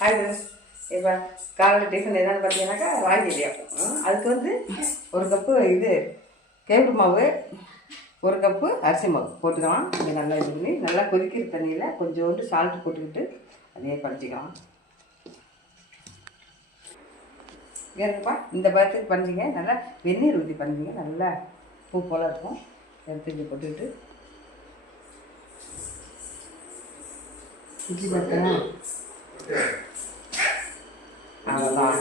Hi friends. இப்போ காலையில் tiffin எதாவது பார்த்தீங்கன்னாக்கா ராகி இடியாப்பம். அதுக்கு வந்து ஒரு கப்பு கேவுரு மாவு, ஒரு கப்பு அரிசி மாவு போட்டுக்கலாம். இங்கே நல்லா இது பண்ணி நல்லா கொதிக்கிற தண்ணியில் கொஞ்சோண்டு சால்ட் போட்டுக்கிட்டு அதையே பறிச்சிக்கலாம். ஏன்ப்பா இந்த பதத்துக்கு பண்ணிங்க, நல்லா வெந்நீர் ஊற்றி பண்ணிங்க, நல்லா பூ போல் இருக்கும். எடுத்து போட்டுக்கிட்டு இட்லி பார்த்தேன். அவ்வளோதான்.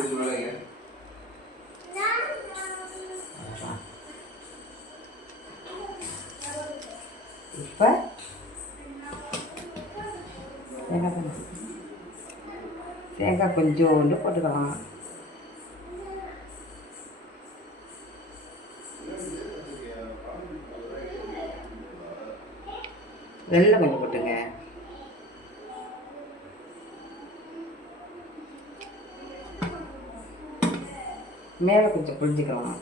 இப்போ தேங்காய் கொஞ்சோண்டு போட்டுக்கலாம். வெல்லம் கொஞ்சம் போட்டுங்க. மேலே கொஞ்சம் புரிஞ்சுக்கலாம்.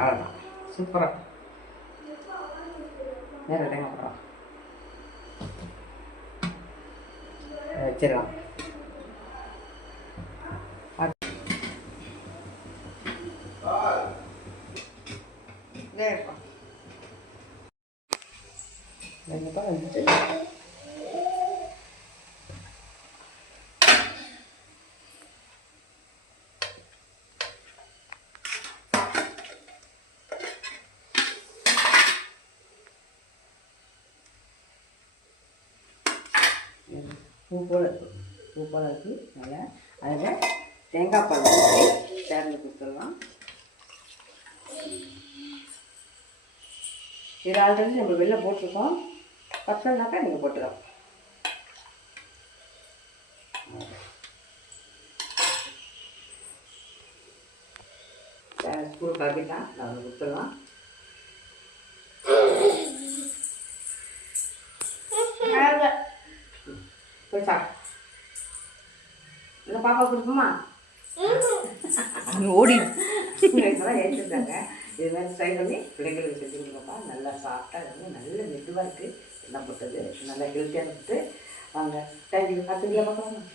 அவ்வளோதான், சூப்பராக. வேறு தேங்காய் போடுறோம், வச்சிடலாம். வந்துட்டு பூ போல் இருக்குது. நல்லா அதில் தேங்காய் பால் ஊற்றி சேர்ந்து கொடுத்துடலாம். இது ஆல்ரெடி நம்ம வெளில போட்டிருக்கோம். பசங்கனாக்கா நீங்கள் போட்டுக்கலாம். ஸ்கூல் பாக்கிட்டா நம்ம கொடுத்துடலாம். போய் சாப்பிட்டு இல்லை, பாப்பா கொடுக்குமா? ஓடி இதெல்லாம் ஏற்றிருக்காங்க. இது மாதிரி ட்ரை பண்ணி பிள்ளைங்களுக்கு செஞ்சு கொடுங்கப்பா. நல்லா சாப்பிட்டா இருக்குது, நல்ல மெதுவாக இருக்குது. எல்லாம் போட்டது நல்லா ஹெல்த்தியாக இருக்குது. வாங்க, தேங்க்யூ. பார்த்துக்கலாம் பார்க்கலாம்.